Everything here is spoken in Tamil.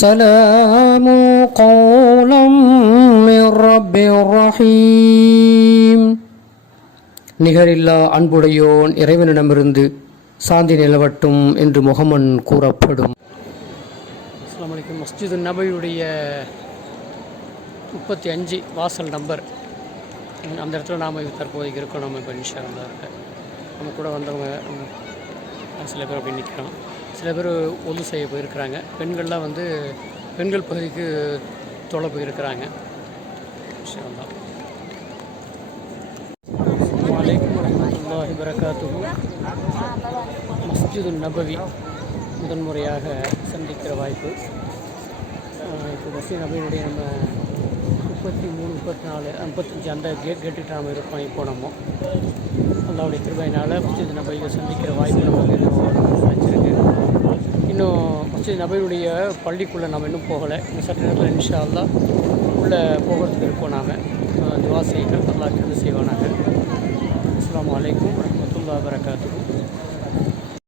سلام قولا من رب رحيم. நிகரில்லா அன்புடையோன் இறைவனிடமிருந்து சாந்தி நிலவட்டும் என்று முகமன் கூறப்படும். அஸ்ஸலாமு அலைக்கும். மஸ்ஜிது நபவியுடைய 35 வாசல் நம்பர், அந்த இடத்துல நாம் தற்போதைக்கு இருக்கோம். நம்ம இப்போ இன்ஷா அல்லாஹ் நம்ம கூட வந்தவங்க சில பேர் அப்படி நிற்கிறோம். சில பேர் ஒது செய்ய போயிருக்கிறாங்க. பெண்கள்லாம் பெண்கள் பகுதிக்கு தொலை போயிருக்கிறாங்க. இன்ஷா அல்லாஹ். அஸ்ஸலாமு அலைக்கும் வரஹ்மத்துல்லாஹி வபரகாத்துஹு. மஸ்ஜிது நபவி முதன்முறையாக சந்திக்கிற வாய்ப்பு. இப்போ மஸ்ஜிது நபவியுடைய நம்ம 33, 34, 55 அந்த கேட்டுட்டு நாம் இருக்கோம். இப்போ நம்ம அல்லாஹ்வுடைய கிருபையினால் மஸ்ஜிது நபவியை சந்திக்கிற வாய்ப்பு நமக்கு கிடைச்சிருக்கு. இன்னும் மஸ்ஜிது நபவியுடைய பள்ளிக்குள்ளே நம்ம இன்னும் போகலை. இன்னும் சற்று நேரத்தில் இன்ஷா அல்லாஹ் உள்ளே போகிறதுக்கு இருக்கோம். நாம் துஆ செய்யுங்கள், அல்லாஹ் கிருபை செய்வானாக. அஸ்ஸலாமு அலைக்கும் வரஹ்மத்துல்லாஹி வபரகாத்துஹு.